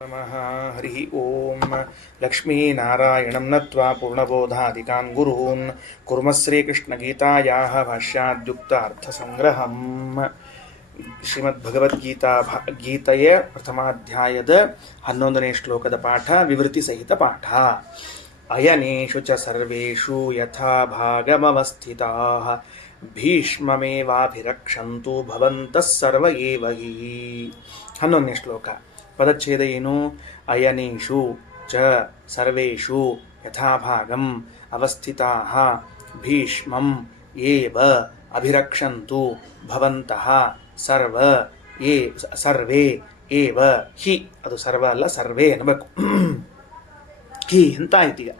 ನಮಃ ಹರಿ ಓಂ ಲಕ್ಷ್ಮೀನಾರಾಯಣಂ ನತ್ವಾ ಪೂರ್ಣಬೋಧಾಧಿಕಾನ್ ಗುರೂನ್ ಕುರ್ಮಃ ಶ್ರೀಕೃಷ್ಣಗೀತಾಯಾಃ ಭಾಷ್ಯಾದ್ಯುಕ್ತಾರ್ಥಸಂಗ್ರಹಂ. ಶ್ರೀಮದ್ಭಗವದ್ಗೀತಾ ಗೀತೆಯ ಪ್ರಥಮಾಧ್ಯಾಯದ 11ನೇ ಶ್ಲೋಕದ ಪಾಠ, ವಿವೃತಿ ಸಹಿತ ಪಾಠ. ಅಯನೇಷು ಚ ಸರ್ವೇಷು ಯಥಾ ಭಾಗಮವಸ್ಥಿತಾಃ ಭೀಷ್ಮಮೇವಾಭಿರಕ್ಷಂತು ಭವಂತಃ ಸರ್ವ ಏವ ಹಿ. 11ನೇ ಶ್ಲೋಕ. ಪದಚ್ಛೇದ ಏನು? ಅಯನೇಷು ಚ ಸರ್ವೇಷು ಯಥಾಭಾಗಂ ಅವಸ್ಥಿತಾಃ ಭೀಷ್ಮಂ ಏವ ಅಭಿರಕ್ಷಂತು ಭವಂತಃ ಸರ್ವೇ ಏವ ಹಿ. ಅದು ಸರ್ವ ಅಲ್ಲ, ಸರ್ವೇ ಅನ್ನಬೇಕು. ಹಿ ಅಂತ ಆಯ್ತು. ಈಗ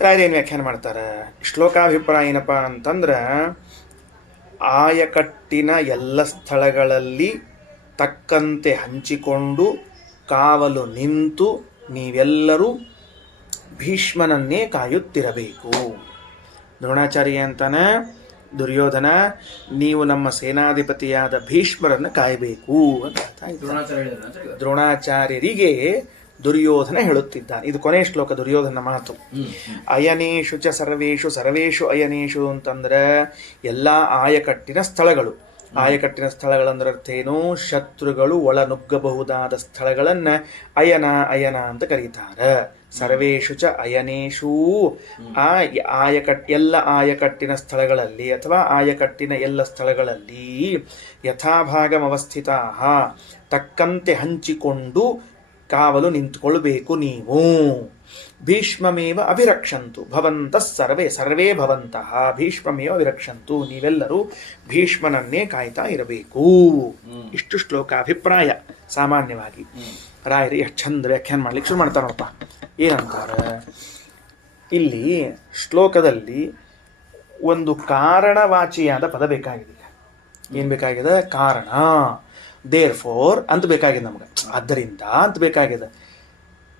ರಾಯರೇನು ವ್ಯಾಖ್ಯಾನ ಮಾಡ್ತಾರೆ? ಶ್ಲೋಕಾಭಿಪ್ರಾಯ ಏನಪ್ಪ ಅಂತಂದ್ರೆ, ಆಯಕಟ್ಟಿನ ಎಲ್ಲ ಸ್ಥಳಗಳಲ್ಲಿ ತಕ್ಕಂತೆ ಹಂಚಿಕೊಂಡು ಕಾವಲು ನಿಂತು ನೀವೆಲ್ಲರೂ ಭೀಷ್ಮನನ್ನೇ ಕಾಯುತ್ತಿರಬೇಕು. ದ್ರೋಣಾಚಾರ್ಯ ಅಂತಾನೆ, ದುರ್ಯೋಧನ ನೀವು ನಮ್ಮ ಸೇನಾಧಿಪತಿಯಾದ ಭೀಷ್ಮರನ್ನು ಕಾಯಬೇಕು ಅಂತ ದ್ರೋಣಾಚಾರ್ಯರಿಗೆ ದುರ್ಯೋಧನ ಹೇಳುತ್ತಿದ್ದಾನೆ. ಇದು ಕೊನೆಯ ಶ್ಲೋಕ, ದುರ್ಯೋಧನ ಮಾತು. ಅಯನೇಷು ಚ ಸರ್ವೇಷು, ಸರ್ವೇಷು ಅಯನೇಷು ಅಂತಂದ್ರೆ ಎಲ್ಲ ಆಯಕಟ್ಟಿನ ಸ್ಥಳಗಳು. ಆಯಕಟ್ಟಿನ ಸ್ಥಳಗಳಂದ್ರೆ ಅರ್ಥ ಏನು? ಶತ್ರುಗಳು ಒಳ ನುಗ್ಗಬಹುದಾದ ಸ್ಥಳಗಳನ್ನ ಅಯನ ಅಂತ ಕರೀತಾರೆ. ಸರ್ವೇಷು ಚ ಅಯನೇಷು, ಎಲ್ಲ ಆಯಕಟ್ಟಿನ ಸ್ಥಳಗಳಲ್ಲಿ ಅಥವಾ ಆಯಕಟ್ಟಿನ ಎಲ್ಲ ಸ್ಥಳಗಳಲ್ಲಿ ಯಥಾಭಾಗಮವಸ್ಥಿತಾಃ ತಕ್ಕಂತೆ ಹಂಚಿಕೊಂಡು ಕಾವಲು ನಿಂತುಕೊಳ್ಬೇಕು ನೀವು. ಭೀಷ್ಮಮೇವ ಅಭಿರಕ್ಷಂತು ಭವಂತಃ ಸರ್ವೇ ಭವಂತಃ ಭೀಷ್ಮಮೇವ ಅಭಿರಕ್ಷಂತು, ನೀವೆಲ್ಲರೂ ಭೀಷ್ಮನನ್ನೇ ಕಾಯ್ತಾ ಇರಬೇಕು. ಇಷ್ಟು ಶ್ಲೋಕ ಅಭಿಪ್ರಾಯ. ಸಾಮಾನ್ಯವಾಗಿ ರಾಯರಿ ಎಷ್ಟು ಚಂದ ವ್ಯಾಖ್ಯಾನ ಮಾಡ್ಲಿಕ್ಕೆ ಶುರು ಮಾಡ್ತಾರಪ್ಪ. ಏನಂತಾರೆ ಇಲ್ಲಿ ಶ್ಲೋಕದಲ್ಲಿ? ಒಂದು ಕಾರಣವಾಚಿಯಾದ ಪದ ಬೇಕಾಗಿದೆ. ಏನ್ ಬೇಕಾಗಿದೆ? ಕಾರಣ. ದೇರ್ ಫೋರ್ ಅಂತ ಬೇಕಾಗಿದೆ ನಮ್ಗೆ. ಆದ್ದರಿಂದ ಅಂತ ಬೇಕಾಗಿದೆ.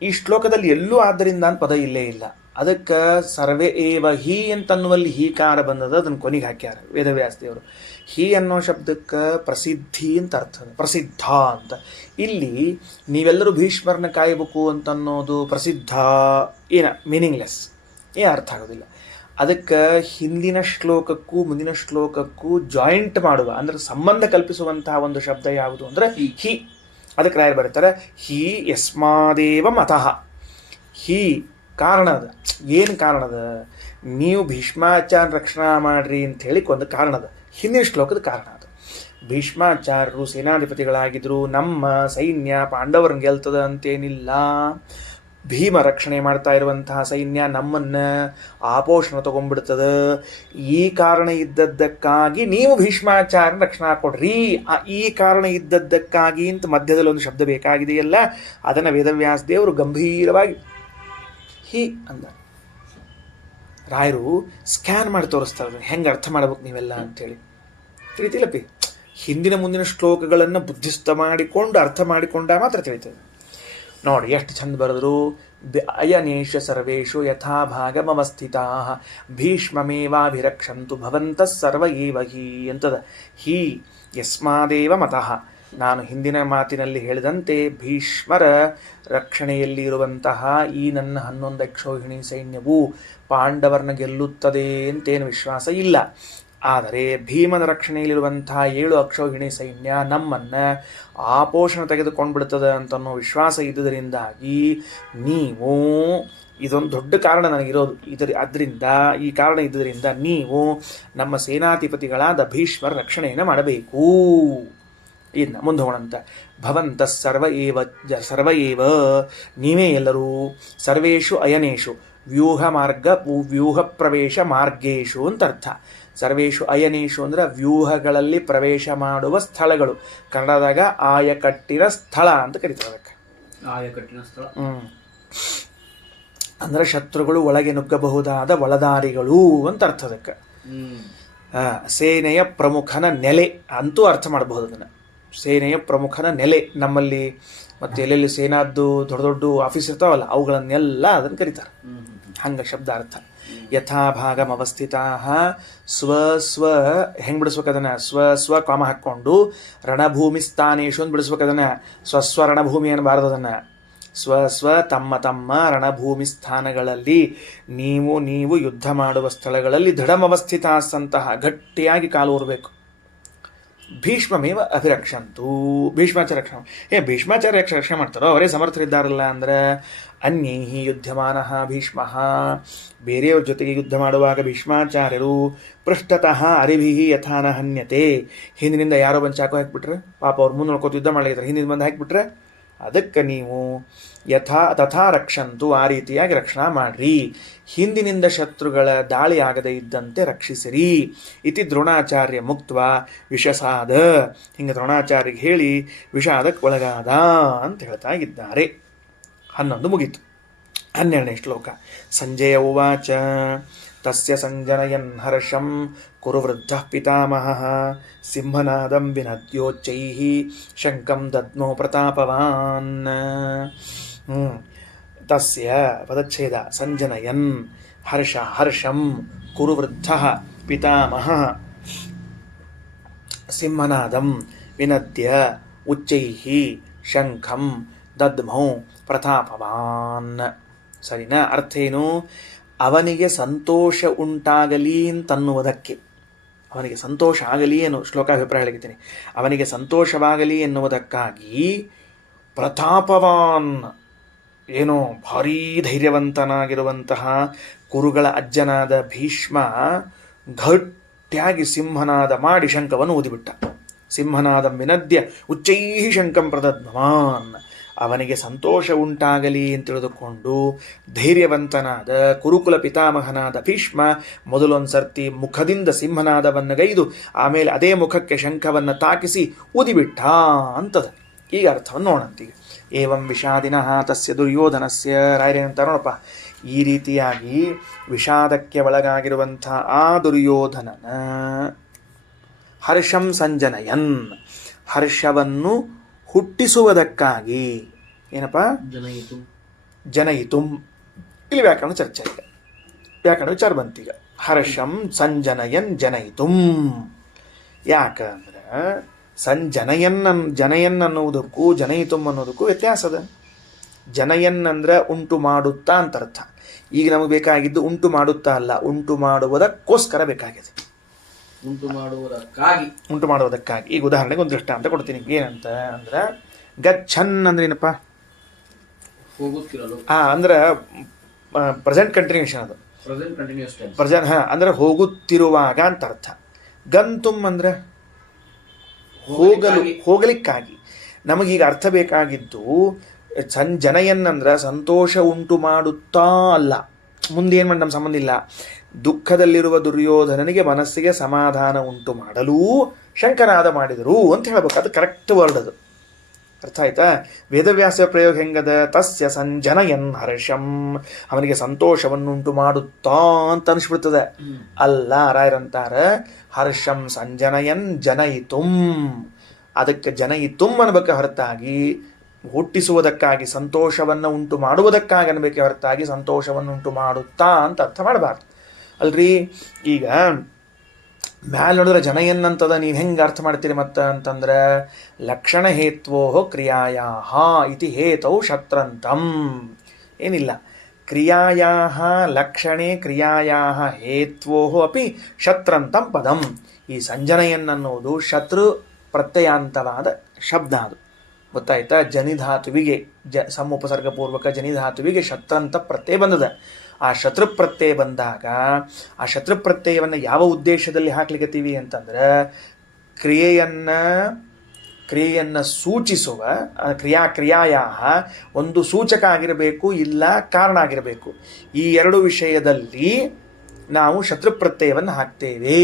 ಈ ಶ್ಲೋಕದಲ್ಲಿ ಎಲ್ಲೂ ಆದ್ದರಿಂದ ಅಂತ ಪದ ಇಲ್ಲೇ ಇಲ್ಲ. ಅದಕ್ಕೆ ಸರ್ವೇ ಏವ ಹಿ ಅಂತನ್ನುವಲ್ಲಿ ಹೀಕಾರ ಬಂದದ, ಅದನ್ನು ಕೊನೆಗೆ ಹಾಕ್ಯಾರ ವೇದವ್ಯಾಸದೇವರು. ಹಿ ಅನ್ನೋ ಶಬ್ದಕ್ಕೆ ಪ್ರಸಿದ್ಧಿ ಅಂತ ಅರ್ಥ, ಪ್ರಸಿದ್ಧ ಅಂತ. ಇಲ್ಲಿ ನೀವೆಲ್ಲರೂ ಭೀಷ್ಮರನ್ನ ಕಾಯಬೇಕು ಅಂತನ್ನೋದು ಪ್ರಸಿದ್ಧ ಏನ ಮೀನಿಂಗ್ಲೆಸ್, ಅರ್ಥ ಆಗೋದಿಲ್ಲ. ಅದಕ್ಕೆ ಹಿಂದಿನ ಶ್ಲೋಕಕ್ಕೂ ಮುಂದಿನ ಶ್ಲೋಕಕ್ಕೂ ಜಾಯಿಂಟ್ ಮಾಡುವ ಅಂದ್ರೆ ಸಂಬಂಧ ಕಲ್ಪಿಸುವಂತಹ ಒಂದು ಶಬ್ದ ಯಾವುದು ಅಂದ್ರೆ ಹಿ. ಅದಕ್ಕೆ ರಾಯರು ಬರ್ತಾರೆ, ಹಿ ಯಸ್ಮಾದೇವ ಮತಃ. ಹಿ ಕಾರಣದ. ಏನು ಕಾರಣದ? ನೀವು ಭೀಷ್ಮಾಚಾರ್ಯ ರಕ್ಷಣಾ ಮಾಡ್ರಿ ಅಂತ ಹೇಳಿ ಒಂದು ಕಾರಣದ. ಹಿಂದಿನ ಶ್ಲೋಕದ ಕಾರಣ ಅದು. ಭೀಷ್ಮಾಚಾರ್ಯರು ಸೇನಾಧಿಪತಿಗಳಾಗಿದ್ರು. ನಮ್ಮ ಸೈನ್ಯ ಪಾಂಡವರನ್ನ ಗೆಲ್ತದ ಅಂತೇನಿಲ್ಲ. ಭೀಮ ರಕ್ಷಣೆ ಮಾಡ್ತಾ ಇರುವಂತಹ ಸೈನ್ಯ ನಮ್ಮನ್ನ ಆಪೋಷಣ ತಗೊಂಡ್ಬಿಡ್ತದ. ಈ ಕಾರಣ ಇದ್ದದ್ದಕ್ಕಾಗಿ ನೀವು ಭೀಷ್ಮಾಚಾರ್ಯ ರಕ್ಷಣಾ ಕೊಡ್ರಿ. ಈ ಕಾರಣ ಇದ್ದದ್ದಕ್ಕಾಗಿ ಅಂತ ಮಧ್ಯದಲ್ಲಿ ಒಂದು ಶಬ್ದ ಬೇಕಾಗಿದೆಯಲ್ಲ, ಅದನ್ನು ವೇದವ್ಯಾಸ ದೇವರು ಗಂಭೀರವಾಗಿ ಹಿ ಅಂದ. ರಾಯರು ಸ್ಕ್ಯಾನ್ ಮಾಡಿ ತೋರಿಸ್ತಾರೆ ಹೆಂಗೆ ಅರ್ಥ ಮಾಡ್ಬೇಕು ನೀವೆಲ್ಲ ಅಂತೇಳಿ. ತಿಳಿತಿಲ್ಲಪ್ಪಿ, ಹಿಂದಿನ ಮುಂದಿನ ಶ್ಲೋಕಗಳನ್ನು ಬುದ್ಧಿಸ್ಥ ಮಾಡಿಕೊಂಡು ಅರ್ಥ ಮಾಡಿಕೊಂಡ ಮಾತ್ರ ತಿಳಿತದೆ. ನೋಡಿ ಎಷ್ಟು ಚಂದ ಬರೆದ್ರು. ಅಯನೇಷ ಸರ್ವೇಷು ಯಥಾ ಭಾಗಮವಸ್ಥಿತಾಃ ಭೀಷ್ಮಮೇವಾಭಿರಕ್ಷಂತು ಭವಂತಃ ಸರ್ವ ಏವ ಹಿ ಅಂತದ. ಹಿ ಯಸ್ಮಾದೇವ ಮತಃ. ನಾನು ಹಿಂದಿನ ಮಾತಿನಲ್ಲಿ ಹೇಳಿದಂತೆ ಭೀಷ್ಮರ ರಕ್ಷಣೆಯಲ್ಲಿ ಇರುವಂತಹ ಈ ನನ್ನ 11 ಅಕ್ಷೌಹಿಣಿ ಸೈನ್ಯವು ಪಾಂಡವರನ್ನ ಗೆಲ್ಲುತ್ತದೆ ಅಂತೇನು ವಿಶ್ವಾಸ ಇಲ್ಲ. ಆದರೆ ಭೀಮನ ರಕ್ಷಣೆಯಲ್ಲಿರುವಂತಹ 7 ಅಕ್ಷೌಹಿಣಿ ಸೈನ್ಯ ನಮ್ಮನ್ನ ಆಪೋಷಣ ತೆಗೆದುಕೊಂಡ್ಬಿಡ್ತದೆ ಅಂತನ್ನೋ ವಿಶ್ವಾಸ ಇದ್ದುದರಿಂದಾಗಿ ನೀವು, ಇದೊಂದು ದೊಡ್ಡ ಕಾರಣ ನನಗಿರೋದು, ಅದರಿಂದ ಈ ಕಾರಣ ಇದ್ದುದರಿಂದ ನೀವು ನಮ್ಮ ಸೇನಾಧಿಪತಿಗಳಾದ ಭೀಷ್ಮರ ರಕ್ಷಣೆಯನ್ನು ಮಾಡಬೇಕು. ಇನ್ನು ಮುಂದೆ ಹೋಗೋಣಂತ. ಭವಂತಃ ಸರ್ವ ಏವ ನೀವೇ ಎಲ್ಲರೂ. ಸರ್ವೇಷು ಅಯನೇಷು ವ್ಯೂಹ ಪ್ರವೇಶ ಮಾರ್ಗೇಶು ಅಂತ ಅರ್ಥ. ಸರ್ವೇಷು ಅಯನೇಷು ಅಂದ್ರೆ ವ್ಯೂಹಗಳಲ್ಲಿ ಪ್ರವೇಶ ಮಾಡುವ ಸ್ಥಳಗಳು. ಕನ್ನಡದಾಗ ಆಯಕಟ್ಟಿನ ಸ್ಥಳ ಅಂತ ಕರೀತಾರೆ. ಆಯಕಟ್ಟಿನ ಸ್ಥಳ ಅಂದ್ರೆ ಶತ್ರುಗಳು ಒಳಗೆ ನುಗ್ಗಬಹುದಾದ ಒಳದಾರಿಗಳು ಅಂತ ಅರ್ಥ. ಅದಕ್ಕೆ ಸೇನೆಯ ಪ್ರಮುಖನ ನೆಲೆ ಅಂತೂ ಅರ್ಥ ಮಾಡಬಹುದು. ಅದನ್ನು ಸೇನೆಯ ಪ್ರಮುಖನ ನೆಲೆ. ನಮ್ಮಲ್ಲಿ ಮತ್ತೆ ಎಲ್ಲೆಲ್ಲಿ ಸೇನಾದ್ದು ದೊಡ್ಡ ದೊಡ್ಡ ಆಫೀಸ್ ಇರ್ತಾವಲ್ಲ, ಅವುಗಳನ್ನೆಲ್ಲ ಅದನ್ನು ಕರೀತಾರೆ. ಹಂಗ ಶಬ್ದಾರ್ಥ. ಯಥಾಭಾಗಂ ಅವಸ್ಥಿತಾಃ ಸ್ವ ಹೆಂಗೆ ಬಿಡಿಸ್ಬೇಕದನ್ನ? ಸ್ವ ಕಾಮ ಹಾಕ್ಕೊಂಡು ರಣಭೂಮಿ ಸ್ಥಾನೇಶು ಅಂತ ಬಿಡಿಸ್ಬೇಕದನ್ನ. ಸ್ವಸ್ವ ರಣಭೂಮಿ ಅನ್ನಬಾರ್ದು ಅದನ್ನು. ತಮ್ಮ ತಮ್ಮ ರಣಭೂಮಿ ಸ್ಥಾನಗಳಲ್ಲಿ ನೀವು ಯುದ್ಧ ಮಾಡುವ ಸ್ಥಳಗಳಲ್ಲಿ ದೃಢಮವಸ್ಥಿತಾಸಂತಹ ಗಟ್ಟಿಯಾಗಿ ಕಾಲು ಊರಬೇಕು. ಭೀಷ್ಮಮೇವ ಅಭಿರಕ್ಷಂತು. ಭೀಷ್ಮಾಚಾರ್ಯ ರಕ್ಷಣೆ ಭೀಷ್ಮಾಚಾರ್ಯ ರಕ್ಷಣೆ ಮಾಡ್ತಾರೋ ಅವರೇ ಸಮರ್ಥರಿದ್ದಾರಲ್ಲ ಅಂದ್ರೆ ಅನ್ಯೈಹಿ ಯುದ್ಧಮಾನಃ ಭೀಷ್ಮ, ಬೇರೆಯವ್ರ ಜೊತೆಗೆ ಯುದ್ಧ ಮಾಡುವಾಗ ಭೀಷ್ಮಾಚಾರ್ಯರು ಪೃಷ್ಠತಃ ಅರಿಭಿಹಿ ಯಥಾನ ಹನ್ಯತೆ, ಹಿಂದಿನಿಂದ ಯಾರೋ ಬಂದು ಚಾಕು ಹಾಕಿಬಿಟ್ರೆ ಪಾಪ ಅವ್ರು ಮುಂದೆ ನೋಡ್ಕೋತ ಯುದ್ಧ ಮಾಡಲಿದ್ದಾರೆ, ಹಿಂದಿನ ಬಂದು ಹಾಕಿಬಿಟ್ರೆ ಅದಕ್ಕೆ ನೀವು ತಥಾ ರಕ್ಷಂತು, ಆ ರೀತಿಯಾಗಿ ರಕ್ಷಣಾ ಮಾಡ್ರಿ, ಹಿಂದಿನಿಂದ ಶತ್ರುಗಳ ದಾಳಿ ಆಗದೇ ಇದ್ದಂತೆ ರಕ್ಷಿಸಿರಿ. ಇತಿ ದ್ರೋಣಾಚಾರ್ಯ ಮುಕ್ತ ವಿಷಸಾದ, ಹಿಂಗೆ ದ್ರೋಣಾಚಾರ್ಯಗೆ ಹೇಳಿ ವಿಷಾದಕ್ಕೆ ಒಳಗಾದ ಅಂತ ಹೇಳ್ತಾ ಇದ್ದಾರೆ. 11 ಮುಗೀತು. 12ನೇ ಶ್ಲೋಕ. ಸಂಜಯ ಉವಾಚ ತಸ್ಯ ಸಂಜನಯನ್ ಹರ್ಷಂ ಕುರು ವೃದ್ಧಃ ಪಿತಾಮಹಃ ಸಿಂಹನಾದಂ ವಿನದ್ಯೋಚ್ಚೈಃ ಶಂಕಂ ದದ್ಮೋ ಪ್ರತಾಪವಾನ್. ತಸ್ಯ ಪದಚ್ಛೇದ ಸಂಜನಯನ್ ಹರ್ಷಂ ಕುರು ವೃದ್ಧಃ ಪಿತಾಮಹಃ ಸಿಂಹನಾದಂ ವಿನದ್ಯ ಉಚ್ಚೈಃ ಶಂಖಂ ದದ್ಮೌ ಪ್ರತಾಪವಾನ್. ಸರಿನಾ? ಅರ್ಥ ಏನು? ಅವನಿಗೆ ಸಂತೋಷ ಉಂಟಾಗಲಿ ಅಂತನ್ನುವುದಕ್ಕೆ, ಅವನಿಗೆ ಸಂತೋಷ ಆಗಲಿ ಎನ್ನು ಶ್ಲೋಕಾಭಿಪ್ರಾಯ ಹೇಳಿದ್ದೀನಿ, ಅವನಿಗೆ ಸಂತೋಷವಾಗಲಿ ಎನ್ನುವುದಕ್ಕಾಗಿ ಪ್ರತಾಪವಾನ್, ಏನೋ ಭಾರೀ ಧೈರ್ಯವಂತನಾಗಿರುವಂತಹ ಕುರುಗಳ ಅಜ್ಜನಾದ ಭೀಷ್ಮ ಗಟ್ಟಿಯಾಗಿ ಸಿಂಹನಾದ ಮಾಡಿ ಶಂಖವನ್ನು ಊದಿಬಿಟ್ಟ. ಸಿಂಹನಾದಂ ವಿನದ್ಯ ಉಚ್ಚೈಹಿ ಶಂಖಂ ಪ್ರದದ್ಮವಾನ್. ಅವನಿಗೆ ಸಂತೋಷ ಉಂಟಾಗಲಿ ಅಂತ ತಿಳಿದುಕೊಂಡು ಧೈರ್ಯವಂತನಾದ ಕುರುಕುಲ ಪಿತಾಮಹನಾದ ಭೀಷ್ಮ ಮೊದಲೊಂದು ಸರ್ತಿ ಮುಖದಿಂದ ಸಿಂಹನಾದವನ್ನಗೈದು ಆಮೇಲೆ ಅದೇ ಮುಖಕ್ಕೆ ಶಂಖವನ್ನು ತಾಕಿಸಿ ಊದಿಬಿಟ್ಟ ಅಂತದ. ಈಗ ಅರ್ಥವನ್ನು ನೋಡಂತೀಗ. ಏವಂ ವಿಷಾದಿನಃ ತಸ್ಯ ದುರ್ಯೋಧನಸ್ಯ, ರಾಯರೇನಂತ ನೋಡಪ್ಪ, ಈ ರೀತಿಯಾಗಿ ವಿಷಾದಕ್ಕೆ ಒಳಗಾಗಿರುವಂಥ ಆ ದುರ್ಯೋಧನನ ಹರ್ಷಂ ಸಂಜನಯನ್, ಹರ್ಷವನ್ನು ಹುಟ್ಟಿಸುವುದಕ್ಕಾಗಿ, ಏನಪ್ಪ ಜನಯಿತು, ಇಲ್ಲಿ ವ್ಯಾಕರಣ ಚರ್ಚೆ ಈಗ, ವ್ಯಾಕರಣ ವಿಚಾರ ಬಂತೀಗ. ಹರ್ಷಂ ಸಂಜನಯನ್ ಜನಯಿತು. ಯಾಕಂದ್ರೆ ಜನಯನ್ ಅನ್ನುವುದಕ್ಕೂ ಜನಯಿತು ಅನ್ನೋದಕ್ಕೂ ವ್ಯತ್ಯಾಸದ. ಜನಯನ್ ಅಂದ್ರೆ ಉಂಟು ಮಾಡುತ್ತಾ ಅಂತ ಅರ್ಥ. ಈಗ ನಮಗೆ ಬೇಕಾಗಿದ್ದು ಉಂಟು ಮಾಡುತ್ತಾ ಅಲ್ಲ, ಉಂಟು ಮಾಡುವುದಕ್ಕೋಸ್ಕರ ಬೇಕಾಗಿದೆ, ಉಂಟು ಮಾಡುವುದಕ್ಕಾಗಿ. ಈಗ ಉದಾಹರಣೆಗೆ ಒಂದು ದೃಷ್ಟಾಂತ ಕೊಡ್ತೀನಿ. ಏನಂತ ಅಂದ್ರೆ ಗಚ್ಚನ್ ಅಂದ್ರೆ ಏನಪ್ಪ? ಅಂದ್ರೆ ಪ್ರೆಸೆಂಟ್ ಕಂಟಿನ್ಯೂಷನ್, ಅದು ಪ್ರೆಸೆಂಟ್ ಅಂದ್ರೆ ಹೋಗುತ್ತಿರುವಾಗ ಅಂತ ಅರ್ಥ. ಗಂತುಂ ಅಂದ್ರೆ ಹೋಗಲಿಕ್ಕಾಗಿ. ನಮಗೀಗ ಅರ್ಥ ಬೇಕಾಗಿದ್ದು ಜನಯನ್ ಅಂದ್ರೆ ಸಂತೋಷ ಉಂಟು ಮಾಡುತ್ತಾ ಅಲ್ಲ, ಮುಂದೆ ಏನು ಮಾಡಿ ನಮ್ಮ ಸಂಬಂಧ ಇಲ್ಲ. ದುಃಖದಲ್ಲಿರುವ ದುರ್ಯೋಧನನಿಗೆ ಮನಸ್ಸಿಗೆ ಸಮಾಧಾನ ಉಂಟು ಮಾಡಲೂ ಶಂಕನಾದ ಮಾಡಿದರು ಅಂತ ಹೇಳ್ಬೇಕು. ಅದು ಕರೆಕ್ಟ್ ವರ್ಡ್, ಅದು ಅರ್ಥ ಆಯ್ತಾ? ವೇದವ್ಯಾಸ ಪ್ರಯೋಗ ಹೆಂಗದ? ತಸ್ಯ ಸಂಜನಯನ್ ಹರ್ಷಂ, ಅವನಿಗೆ ಸಂತೋಷವನ್ನುಂಟು ಮಾಡುತ್ತಾ ಅಂತ ಅನಿಸ್ಬಿಡ್ತದೆ. ಅಲ್ಲ, ರಾಯರಂತಾರ ಹರ್ಷಂ ಸಂಜನಯನ್ ಜನಯಿತುಂ, ಅದಕ್ಕೆ ಜನಯಿತುಂ ಅನ್ಬೇಕೆ ಹೊರತಾಗಿ ಹುಟ್ಟಿಸುವುದಕ್ಕಾಗಿ, ಸಂತೋಷವನ್ನು ಉಂಟು ಮಾಡುವುದಕ್ಕಾಗಿ ಅನ್ಬೇಕೆ ಹೊರತಾಗಿ ಸಂತೋಷವನ್ನು ಉಂಟು ಮಾಡುತ್ತಾ ಅಂತ ಅರ್ಥ ಮಾಡಬಾರ್ದು. ಅಲ್ರಿ, ಈಗ ಮ್ಯಾಲೆ ನೋಡಿದ್ರೆ ಜನಯನ್ನಂತದ, ನೀವು ಹೆಂಗೆ ಅರ್ಥ ಮಾಡ್ತೀರಿ ಮತ್ತ ಅಂತಂದ್ರೆ ಲಕ್ಷಣ ಹೇತ್ವೋ ಕ್ರಿಯಾಯಾ ಇತಿ ಹೇತೌ ಶತ್ರಂತಂ. ಏನಿಲ್ಲ, ಕ್ರಿಯಾಯಾ ಲಕ್ಷಣೆ ಕ್ರಿಯಾಯಾ ಹೇತ್ವೋ ಅಪಿ ಶತ್ರಂತಂ ಪದಂ. ಈ ಸಂಜನಯನ್ನನ್ನುವುದು ಶತ್ರು ಪ್ರತ್ಯಯಾಂತವಾದ ಶಬ್ದ, ಅದು ಗೊತ್ತಾಯ್ತಾ? ಜನಿಧಾತುವಿಗೆ ಸಮುಪಸರ್ಗಪೂರ್ವಕ ಜನಿಧಾತುವಿಗೆ ಶತ್ರಂತ ಪ್ರತ್ಯಯ ಬಂದದ. ಆ ಶತ್ರು ಪ್ರತ್ಯಯ ಬಂದಾಗ ಆ ಶತ್ರು ಪ್ರತ್ಯಯವನ್ನು ಯಾವ ಉದ್ದೇಶದಲ್ಲಿ ಹಾಕ್ಲಿಕ್ಕತ್ತೀವಿ ಅಂತಂದ್ರೆ ಕ್ರಿಯೆಯನ್ನು ಸೂಚಿಸುವ ಕ್ರಿಯಾಯ ಒಂದು ಸೂಚಕ ಆಗಿರಬೇಕು, ಇಲ್ಲ ಕಾರಣ ಆಗಿರಬೇಕು. ಈ ಎರಡು ವಿಷಯದಲ್ಲಿ ನಾವು ಶತ್ರು ಪ್ರತ್ಯಯವನ್ನು ಹಾಕ್ತೇವೆ.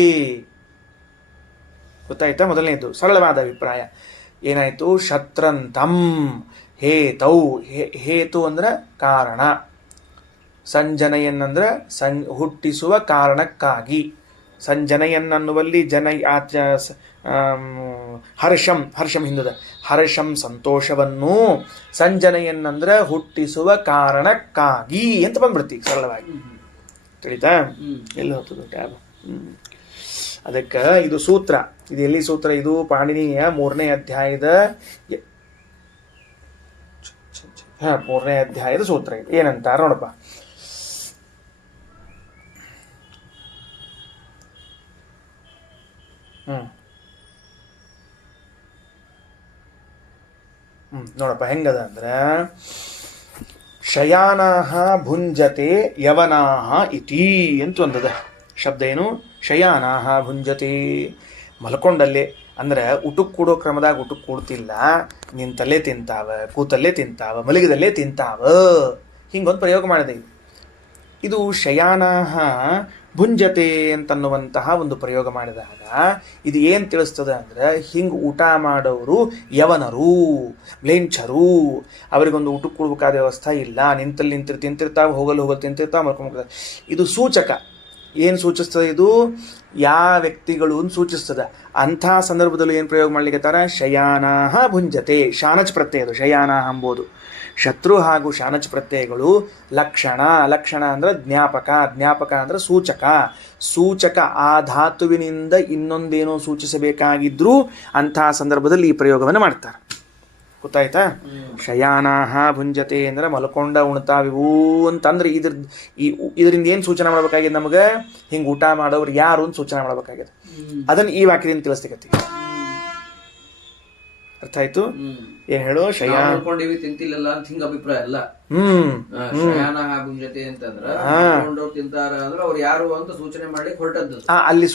ಗೊತ್ತಾಯ್ತಾ? ಮೊದಲನೇದು ಸರಳವಾದ ಅಭಿಪ್ರಾಯ ಏನಾಯಿತು? ಶತ್ರಂತಂ ಹೇತೌ, ಹೇತು ಅಂದ್ರೆ ಕಾರಣ, ಸಂಜನಯನ್ನಂದ್ರೆ ಹುಟ್ಟಿಸುವ ಕಾರಣಕ್ಕಾಗಿ. ಸಂಜನಯನ್ನನ್ನುವಲ್ಲಿ ಹರ್ಷಂ ಹಿಂದದ, ಹರ್ಷಂ ಸಂತೋಷವನ್ನು, ಸಂಜನಯನ್ನಂದ್ರೆ ಹುಟ್ಟಿಸುವ ಕಾರಣಕ್ಕಾಗಿ ಅಂತ ಬಂದ್ಬಿಡ್ತೀವಿ ಸರಳವಾಗಿ. ತಿಳಿತಾ? ಎಲ್ಲಿ ಹೋಗ್ತದೆ ಟ್ಯಾಬ್? ಅದಕ್ಕೆ ಇದು ಸೂತ್ರ. ಇದು ಎಲ್ಲಿ ಸೂತ್ರ? ಇದು ಪಾಣಿನಿಯ 3ನೇ ಅಧ್ಯಾಯದ ಮೂರನೇ ಅಧ್ಯಾಯದ ಸೂತ್ರ ಇದು. ಏನಂತಾರ ನೋಡಪ್ಪ. ನೋಡಪ್ಪ ಹೆಂಗದ ಅಂದ್ರೆ, ಶಯಾನಾಹ ಭುಂಜತೆ ಯವನಾಹ ಇತಿ ಅಂತ ಒಂದದ ಶಬ್ದ. ಏನು? ಶಯಾನಾಹ ಭುಂಜತೆ, ಮಲ್ಕೊಂಡಲ್ಲೇ ಅಂದ್ರೆ ಊಟಕ್ಕೆ ಕೂಡೋ ಕ್ರಮದಾಗ ಊಟಕ್ಕೆ ಕೂಡ್ತಿಲ್ಲ, ನಿಂತಲ್ಲೇ ತಿಂತಾವ, ಕೂತಲ್ಲೇ ತಿಂತಾವ, ಮಲಗಿದಲ್ಲೇ ತಿಂತಾವ, ಹಿಂಗೊಂದು ಪ್ರಯೋಗ ಮಾಡಿದೆ. ಇದು ಶಯಾನಾಹ ಭುಂಜತೆ ಅಂತನ್ನುವಂತಹ ಒಂದು ಪ್ರಯೋಗ ಮಾಡಿದಾಗ ಇದು ಏನು ತಿಳಿಸ್ತದೆ ಅಂದ್ರೆ, ಹಿಂಗೆ ಊಟ ಮಾಡೋರು ಯವನರು, ಮ್ಲೇಂಛರು, ಅವರಿಗೊಂದು ಊಟಕ್ಕೆ ಕೊಡ್ಬೇಕಾದ ವ್ಯವಸ್ಥೆ ಇಲ್ಲ, ನಿಂತಲ್ಲಿ ತಿಂತಿರ್ತಾವೆ, ಹೋಗಲು ತಿಂತಿರ್ತಾವೆ, ಮಲ್ಕೊಂಡ್ಬಿಡ್ತಾರೆ. ಇದು ಸೂಚಕ. ಏನು ಸೂಚಿಸ್ತದೆ ಇದು? ಯಾವ ವ್ಯಕ್ತಿಗಳು ಅಂತ ಸೂಚಿಸ್ತದೆ. ಅಂಥ ಸಂದರ್ಭದಲ್ಲಿ ಏನು ಪ್ರಯೋಗ ಮಾಡ್ಲಿಕ್ಕತ್ತಾರ? ಶಯಾನಾಹ ಭುಂಜತೆ, ಶಾನಚ್ ಪ್ರತ್ಯಯ ಅದು ಶಯಾನಾಹ ಎಂಬುದು. ಶತ್ರು ಹಾಗೂ ಶಾನಚ್ ಪ್ರತ್ಯಯಗಳು ಲಕ್ಷಣ. ಲಕ್ಷಣ ಅಂದ್ರೆ ಜ್ಞಾಪಕ, ಜ್ಞಾಪಕ ಅಂದ್ರೆ ಸೂಚಕ. ಸೂಚಕ ಆ ಧಾತುವಿನಿಂದ ಇನ್ನೊಂದೇನೋ ಸೂಚಿಸಬೇಕಾಗಿದ್ರೂ ಅಂತಹ ಸಂದರ್ಭದಲ್ಲಿ ಈ ಪ್ರಯೋಗವನ್ನು ಮಾಡ್ತಾರೆ. ಗೊತ್ತಾಯ್ತಾ? ಶಯಾನಾಹ ಭುಂಜತೆ ಅಂದ್ರೆ ಮಲ್ಕೊಂಡ ಉಣ್ತಾವಿವು ಅಂತಂದ್ರೆ ಇದರಿಂದ ಏನು ಸೂಚನೆ ಮಾಡ್ಬೇಕಾಗಿದೆ ನಮಗೆ? ಹಿಂಗೆ ಊಟ ಮಾಡೋರು ಯಾರು ಅಂತ ಸೂಚನೆ ಮಾಡ್ಬೇಕಾಗಿದೆ. ಅದನ್ನು ಈ ವಾಕ್ಯದಿಂದ ತಿಳಿಸ್ಲಿಕ್ಕೆ. ಅರ್ಥ ಆಯ್ತು? ಏನ್ ಹೇಳು? ಶಯಾನಕೊಂಡೇವಿ ತಿಂತಿಲ್ಲ ಅಂತ ಹಿಂಗ ಅಭಿಪ್ರಾಯ ಅಲ್ಲ. ಶಯಾನಾಹ ಭುಂಜತೆ ಅಂತಂದ್ರ ತಿಂತಾರ ಅಂದ್ರೆ ಅವ್ರು ಯಾರು ಅಂತ ಸೂಚನೆ ಮಾಡಿ ಹೊರಟದ್ದು. ಅಲ್ಲಿ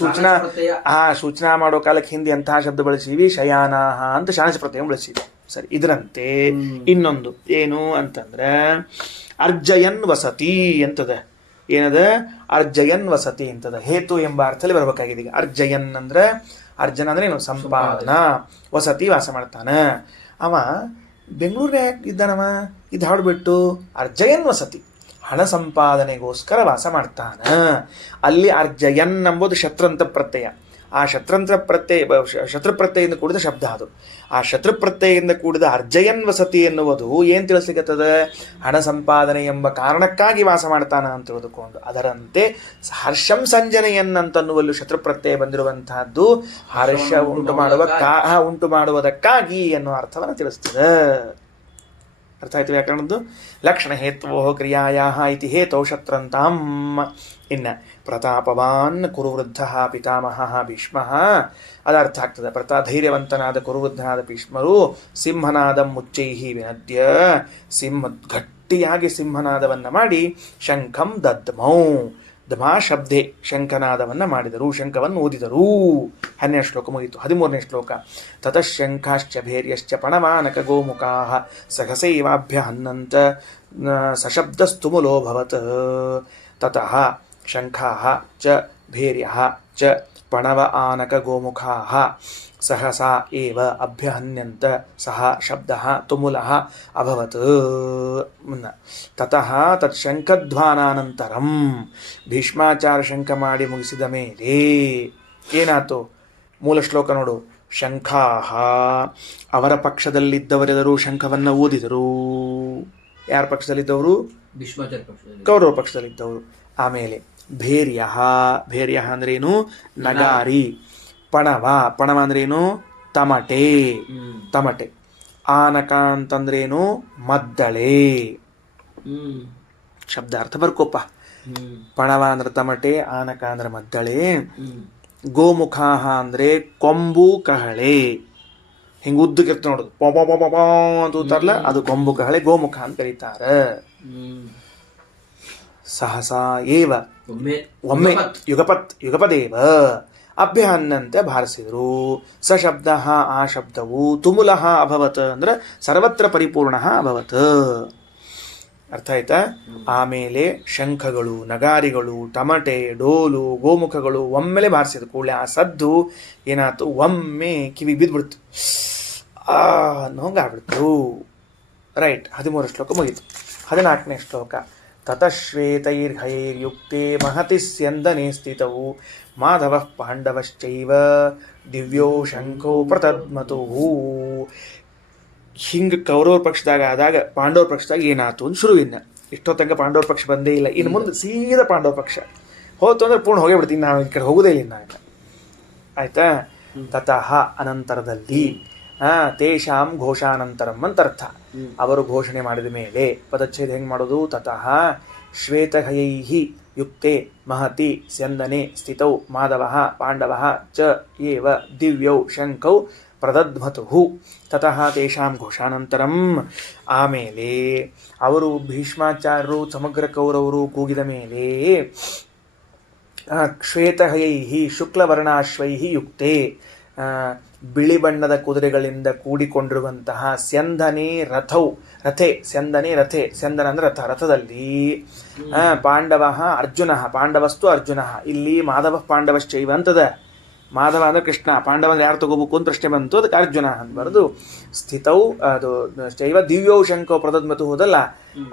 ಸೂಚನಾ ಮಾಡೋ ಕಾಲಕ್ಕೆ ಹಿಂದೆ ಎಂತಹ ಶಬ್ದ ಬಳಸೀವಿ? ಶಯಾನಾಹ ಅಂತ ಶಾನಚ ಪ್ರತ್ಯಯ ಬಳಸೀವಿ. ಸರಿ. ಇದರಂತೆ ಇನ್ನೊಂದು ಏನು ಅಂತಂದ್ರೆ, ಅರ್ಜಯನ್ ವಸತಿ ಅಂತದ. ಏನದ? ಅರ್ಜಯನ್ ವಸತಿ ಅಂತದ. ಹೇತು ಎಂಬ ಅರ್ಥದಲ್ಲಿ ಬರಬೇಕಾಗಿದೆ. ಈಗ ಅರ್ಜಯನ್ ಅಂದ್ರೆ, ಅರ್ಜನ ಅಂದ್ರೆ ಏನು? ಸಂಪಾದನ. ವಸತಿ ವಾಸ ಮಾಡ್ತಾನ. ಅವ ಬೆಂಗಳೂರಿಗೆ ಇದ್ದಾನವ, ಇದು ಹಾಡ್ಬಿಟ್ಟು ಅರ್ಜಯನ್ ವಸತಿ, ಹಣ ಸಂಪಾದನೆಗೋಸ್ಕರ ವಾಸ ಮಾಡ್ತಾನ. ಅಲ್ಲಿ ಅರ್ಜಯನ್ ಎಂಬುದು ಶತ್ರಂತ ಪ್ರತ್ಯಯ. ಆ ಶತ್ರು ಪ್ರತ್ಯಯದಿಂದ ಕೂಡಿದ ಶಬ್ದ ಅದು. ಆ ಶತ್ರು ಪ್ರತ್ಯಯದಿಂದ ಕೂಡಿದ ಅರ್ಜಯನ್ ವಸತಿ ಎನ್ನುವುದು ಏನು ತಿಳಿಸ್ಲಿಕ್ಕತ್ತದ? ಹಣ ಸಂಪಾದನೆ ಎಂಬ ಕಾರಣಕ್ಕಾಗಿ ವಾಸ ಮಾಡ್ತಾನ ಅಂತ ತಿಳಿದುಕೊಂಡು, ಅದರಂತೆ ಹರ್ಷಂ ಸಂಜನೆಯನ್ನಂತನ್ನುವಲ್ಲೂ ಶತ್ರು ಪ್ರತ್ಯಯ ಬಂದಿರುವಂತಹದ್ದು ಹರ್ಷ ಉಂಟು ಮಾಡುವುದಕ್ಕಾಗಿ ಎನ್ನುವ ಅರ್ಥವನ್ನು ತಿಳಿಸ್ತದೆ. ಅರ್ಥ ಆಯ್ತು ವ್ಯಾಕರಣದ್ದು? ಲಕ್ಷಣ ಹೇತ್ವೋ ಕ್ರಿಯಾಯಾ ಇತಿ ಹೇತೌ ಶತ್ರಂತಾಂ. ಇನ್ನು ಪ್ರತಾಪವಾನ್ ಕುರುವೃದ್ಧ ಪಿತಾಮಹ ಭೀಷ್ಮ, ಅದರ್ಥ ಆಗ್ತದೆ. ಧೈರ್ಯವಂತನಾದ ಕುರುವೃದ್ಧನಾದ ಭೀಷ್ಮರು ಸಿಂಹನಾದ ಮುಚ್ಚೈಹಿ ವಿನದ್ಯ, ಗಟ್ಟಿಯಾಗಿ ಸಿಂಹನಾದವನ್ನ ಮಾಡಿ ಶಂಖಂ ದದ್ಮೌ, ಧಮಾ ಶಬ್ದೆ ಶಂಖನಾದವನ್ನ ಮಾಡಿದರು, ಶಂಖವನ್ನು ಓದಿದರು. 12ನೇ ಶ್ಲೋಕ ಮುಗಿತು. 13ನೇ ಶ್ಲೋಕ. ತತಃ ಶಂಖಾಶ್ಚ ಭೇರ್ಯಶ್ಚ ಪಣಮಾನಕ ಗೋಮುಖಾಃ ಸಹಸೈವಾಭ್ಯ ಹನ್ನಂತ ಸಶಬ್ದಸ್ತುಮುಲೋಭವತ್. ತತಃ ಶಂಖಾಃ ಚ ಭೇರ್ಯಃ ಚ ಪಣವ ಆನಕ ಗೋಮುಖಾಃ ಸಹಸಾ ಏವ ಅಭ್ಯಹನ್ಯಂತ ಸಹ ಶಬ್ದಃ ತುಮುಲಃ ಅಭವತ್. ತತಃ ತತ್ ಶಂಖಧ್ವಾನಾನಂತರಂ, ಭೀಷ್ಮಾಚಾರ ಶಂಖ ಮಾಡಿ ಮುಗಿಸಿದ ಮೇಲೆ ಏನಾಯ್ತು? ಮೂಲ ಶ್ಲೋಕ ನೋಡು. ಶಂಖಾಃ, ಅವರ ಪಕ್ಷದಲ್ಲಿದ್ದವರೆಲ್ಲರೂ ಶಂಖವನ್ನು ಊದಿದರು. ಯಾರ ಪಕ್ಷದಲ್ಲಿದ್ದವರು? ಭೀಷ್ಮಾಚಾರ್ಯ ಪಕ್ಷದಲ್ಲಿ, ಕೌರವ ಪಕ್ಷದಲ್ಲಿದ್ದವರು. ಆಮೇಲೆ ಭೇರ್ಯ, ಭೇರ್ಯ ಅಂದ್ರೇನು? ನಗಾರಿ. ಪಣವ, ಪಣವ ಅಂದ್ರೇನು? ತಮಟೆ, ತಮಟೆ. ಆನಕ ಅಂತಂದ್ರೇನು? ಮದ್ದಳೆ. ಶಬ್ದಾರ್ಥ ಬರ್ಕೋಪ. ಪಣವ ಅಂದ್ರೆ ತಮಟೆ, ಆನಕ ಅಂದ್ರೆ ಮದ್ದಳೆ. ಗೋಮುಖ ಅಂದ್ರೆ ಕೊಂಬು ಕಹಳೆ. ಹಿಂಗ ಉದ್ದಕ್ಕಿರ್ತ ನೋಡುದು, ಪೊಪ ಅಂತ ಊತಾರಲ್ಲ, ಅದು ಕೊಂಬು ಕಹಳೆ, ಗೋಮುಖ ಅಂತ ಕರೀತಾರ. ಸಹಸಾ ಏವ, ಒಮ್ಮೆ, ಯುಗಪದೇವ ಅಭ್ಯಹನ್ನಂತೆ ಭಾರಿಸಿದರು. ಸ ಶಬ್ದ, ಆ ಶಬ್ದವು ತುಮುಲಃ ಅಭವತ್ ಅಂದ್ರೆ ಸರ್ವತ್ರ ಪರಿಪೂರ್ಣ ಅಭವತ್. ಅರ್ಥ ಆಯ್ತಾ? ಆಮೇಲೆ ಶಂಖಗಳು, ನಗಾರಿಗಳು, ಟಮಟೆ, ಡೋಲು, ಗೋಮುಖಗಳು ಒಮ್ಮೆಲೆ ಬಾರಿಸಿದ ಕೂಡಲೇ ಆ ಸದ್ದು ಏನಾಯ್ತು? ಒಮ್ಮೆ ಕಿವಿ ಬಿದ್ದುಬಿಡ್ತು, ನೋಂಗಾಗ್ಬಿಡ್ತು. ರೈಟ್. 13 ಶ್ಲೋಕ ಮುಗಿತು. 14ನೇ ಶ್ಲೋಕ. ತತಶ್ವೇತೈರ್ಹಯೈರ್ಯುಕ್ತೆ ಮಹತಿ ಸ್ಯಂದನೆ ಸ್ಥಿತವು ಮಾಧವ ಪಾಂಡವಶ್ಚೈವ ದಿವ್ಯೋ ಶಂಖೋ ಪ್ರತದ್ಮತು. ಹಿಂಗೆ ಕೌರವ್ರ ಪಕ್ಷದಾಗ ಆದಾಗ ಪಾಂಡವ್ರ ಪಕ್ಷದಾಗ ಏನಾಯ್ತು ಅಂತ ಶುರುವಿನ. ಇಷ್ಟೊತ್ತಂಗ ಪಾಂಡವ್ರ ಪಕ್ಷ ಬಂದೇ ಇಲ್ಲ. ಇನ್ನು ಮುಂದೆ ಸೀದಾ ಪಾಂಡವ ಪಕ್ಷ ಹೋತು ಅಂದ್ರೆ ಪೂರ್ಣ ಹೋಗೇ ಬಿಡ್ತೀನಿ, ನಾವು ಈ ಕಡೆ ಹೋಗೋದೇ ಇಲ್ಲ. ಆಯ್ತಾ? ತತಃ ಅನಂತರದಲ್ಲಿ ತೇಷಾಂ ಘೋಷಾನಂತರಂ ಅಂತರ್ಥ. ಅವರು ಘೋಷಣೆ ಮಾಡಿದ ಮೇಲೆ ಪದಚ್ಛೇದ ಹೆಂಗೆ ಮಾಡೋದು? ತತಃ ಶ್ವೇತಹಯೈಃ ಯುಕ್ತೆ ಮಹತಿ ಸ್ಯಂದನೆ ಸ್ಥಿತೌ ಮಾಧವಃ ಪಾಂಡವಃ ಚ ಏವ ದಿವ್ಯೌ ಶಂಖೌ ಪ್ರದಧ್ಮತುಃ. ತತಃ ತೇಷಾಂ ಘೋಷಾನಂತರಂ, ಆಮೇಲೆ ಅವರು ಭೀಷ್ಮಾಚಾರ್ಯರು ಸಮಗ್ರ ಕೌರವರು ಕೂಗಿದ ಮೇಲೆ ಶ್ವೇತಹಯೈಃ ಶುಕ್ಲವರ್ಣಾಶ್ವೈಃ ಯುಕ್ತೆ ಬಿಳಿ ಬಣ್ಣದ ಕುದುರೆಗಳಿಂದ ಕೂಡಿಕೊಂಡಿರುವಂತಹ ಸ್ಯಂದನೆ ರಥೌ ರಥೆ ಸ್ಯಂದನೆ ರಥೆ ಸ್ಯಂದನ ಅಂದ್ರೆ ರಥ ರಥದಲ್ಲಿ ಪಾಂಡವ ಅರ್ಜುನ ಪಾಂಡವಸ್ತು ಅರ್ಜುನ ಇಲ್ಲಿ ಮಾಧವ ಪಾಂಡವಶ್ಚೈವ ಅಂತದ. ಮಾಧವ ಅಂದ್ರೆ ಕೃಷ್ಣ, ಪಾಂಡವ ಅಂದ್ರೆ ಯಾರು ತಗೋಬೇಕು ಅಂತ ಪ್ರಶ್ನೆ ಬಂತು, ಅದಕ್ಕೆ ಅರ್ಜುನ ಅನ್ಬಾರ್ದು. ಸ್ಥಿತೌ ಅದು ಚೈವ ದಿವ್ಯೌ ಶಂಖ ಪ್ರದದ್ಮತು ಹೋದಲ್ಲ,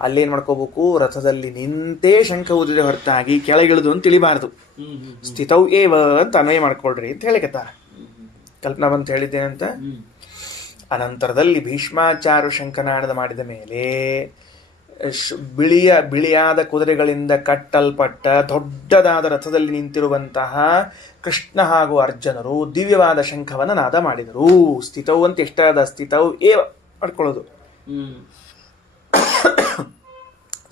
ಅಲ್ಲೇನ್ ಮಾಡ್ಕೋಬೇಕು? ರಥದಲ್ಲಿ ನಿಂತೇ ಶಂಖ ಊದಿದೆ ಹೊರತಾಗಿ ಕೆಳಗಿಳಿದು ಅಂತ ತಿಳಿಬಾರ್ದು. ಸ್ಥಿತೌ ಏವ ಅಂತ ಅನ್ವಯ ಮಾಡ್ಕೊಳ್ರಿ ಅಂತ ಹೇಳಿಕತ್ತಾರ. ಕಲ್ಪನಾ ಬಂತ ಹೇಳಿದ್ದೇನಂತ. ಅನಂತರದಲ್ಲಿ ಭೀಷ್ಮಾಚಾರ್ಯ ಶಂಖನಾದ ಮಾಡಿದ ಮೇಲೆ ಬಿಳಿಯಾದ ಕುದುರೆಗಳಿಂದ ಕಟ್ಟಲ್ಪಟ್ಟ ದೊಡ್ಡದಾದ ರಥದಲ್ಲಿ ನಿಂತಿರುವಂತಹ ಕೃಷ್ಣ ಹಾಗೂ ಅರ್ಜುನರು ದಿವ್ಯವಾದ ಶಂಖವನ್ನು ನಾದ ಮಾಡಿದರು. ಸ್ಥಿತವು ಅಂತ ಎಷ್ಟಾದ ಸ್ಥಿತವು ಏವ ಮಾಡ್ಕೊಳ್ಳೋದು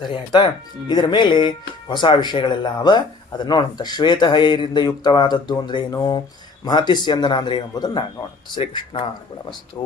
ಸರಿ ಆಯ್ತಾ. ಇದರ ಮೇಲೆ ಹೊಸ ವಿಷಯಗಳೆಲ್ಲ ಅದನ್ನು ನೋಡಂತ. ಶ್ವೇತಹಯರಿಂದ ಯುಕ್ತವಾದದ್ದು ಅಂದ್ರೆ ಏನು, ಮಹತಿ ಸ್ಯಂದನ ಅಂದ್ರೆ ಏನು ಎಂಬುದನ್ನು ನಾನು ನೋಡೋಣ. ಶ್ರೀಕೃಷ್ಣ ಅರ್ಪಣಮಸ್ತು.